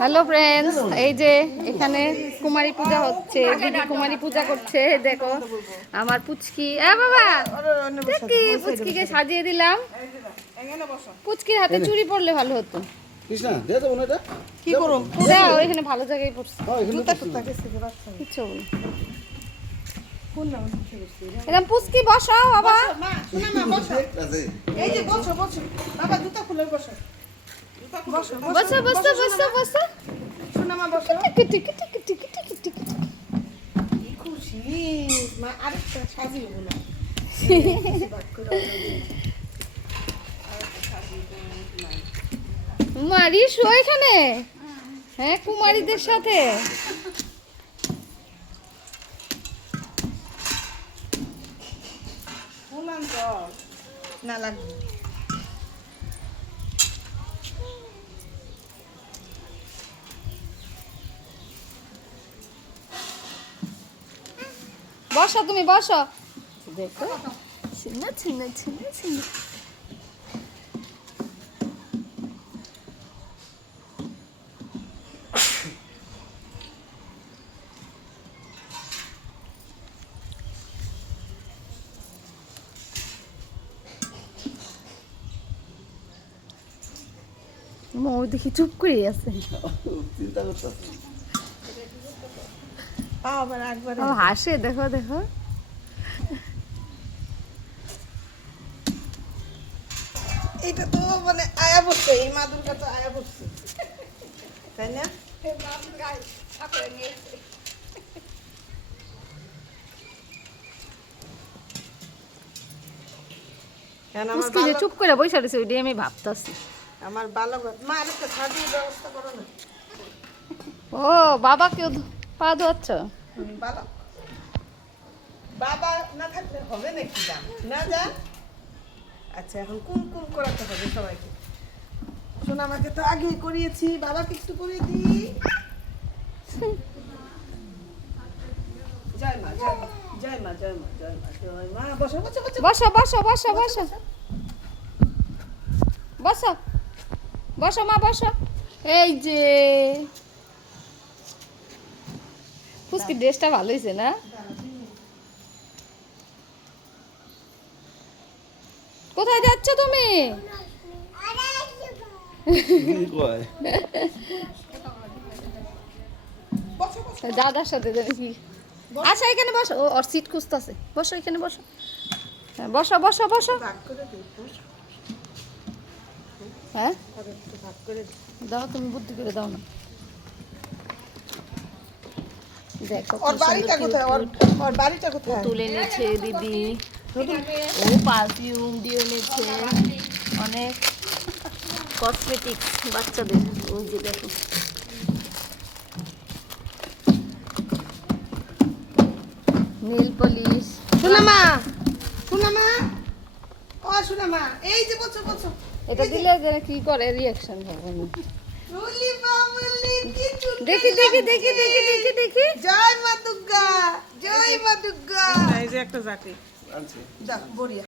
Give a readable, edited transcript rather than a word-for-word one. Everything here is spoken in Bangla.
হ্যালো ফ্রেন্ডস, এই যে এখানে কুমারী পূজা হচ্ছে, দিদি কুমারী পূজা করছে। দেখো আমার পুচকি, বাবা পুচকিকে সাজিয়ে দিলাম। পুচকির হাতে চুড়ি পরলে ভালো হতো। কি করব, দাও এখানে ভালো জায়গায় পড়ছে। কিচ্ছু হবে না। এরকম পুচকি বসো বাবা। এই যে বসো বসো বাবা, জুতা খুলে বসো। বসো বসো বসো বসো বসো। শোনা মা বসো। টিকি টিকি টিকি টিকি টিকি টিকি। কি খুশি মা, আরেকটা সাজিয়ে বলো। মারি শো এখানে, হ্যাঁ কুমারীদের সাথে। বললাম তো না লাগবে। বসো তুমি বসো। দেখো ছিনা ছিনা ছিনা ছিনা। মৌ দেখি চুপ করে আছে, চিন্তা করতেছি। আবার একবার ও হাসে, দেখো দেখো। এটা তো মানে আয়া বসছে, এই মা দুর্গা তো আয়া বসছে, তাই না? কেন আমার মুস্কি যে চুপ করে বসে রয়েছে, ওইটাই আমি ভাবতাছি। আমার বালক মা আরেকটা সাজিয়ে ব্যবস্থা করো না। ও বাবাকেও পা ধোয়াচ্ছ? বালক বাবা না থাকলে হবে নাকি? জান না জান। আচ্ছা এখন কুমকুম করাতে হবে সবাইকে। শোনা আমাকে তো আগে করিয়েছি, বাবাকে একটু করিয়ে দিই। জয় মা জয় মা জয় মা জয় মা জয় মা জয় মা। বসো বসো বসো বসো বসো বসো বসো বসো বসো মা বসো। এই যে পুচকি ড্রেসটা ভালো হয়েছে না? কোথায় যাচ্ছ তুমি? দাদার সাথে জানি কি। আচ্ছা এখানে বসো, ও ওর সিট খুঁজতেছে। বসো এখানে বসো, হ্যাঁ বসো বসো বসো। ভাগ করে দিই, বসো। হ্যাঁ আর একটু ভাগ করে দিই। দাও, তুমি বুদ্ধি করে দাও না। দেখো ওর বাড়িটা কোথায়? ওর বাড়িটা কোথায়? তুলে নিচ্ছে দিদি, ও পারফিউম দিয়ে নিচ্ছে, অনেক কসমেটিক্স বাচ্চাদের। ওই যে দেখো নীল পলিশ। শোনা মা শোনা মা, ও শোনা মা, এই যে বসো বসো। এটা দিলে যে কি করে রিঅ্যাকশন হবে না। রুলি বাবুলি কি চুল। দেখি দেখি দেখি দেখি দেখি দেখি। জয় মা দুর্গা, জয় মা দুর্গা। এই যে একটা জাতি আনছি। যাক বড়িয়া।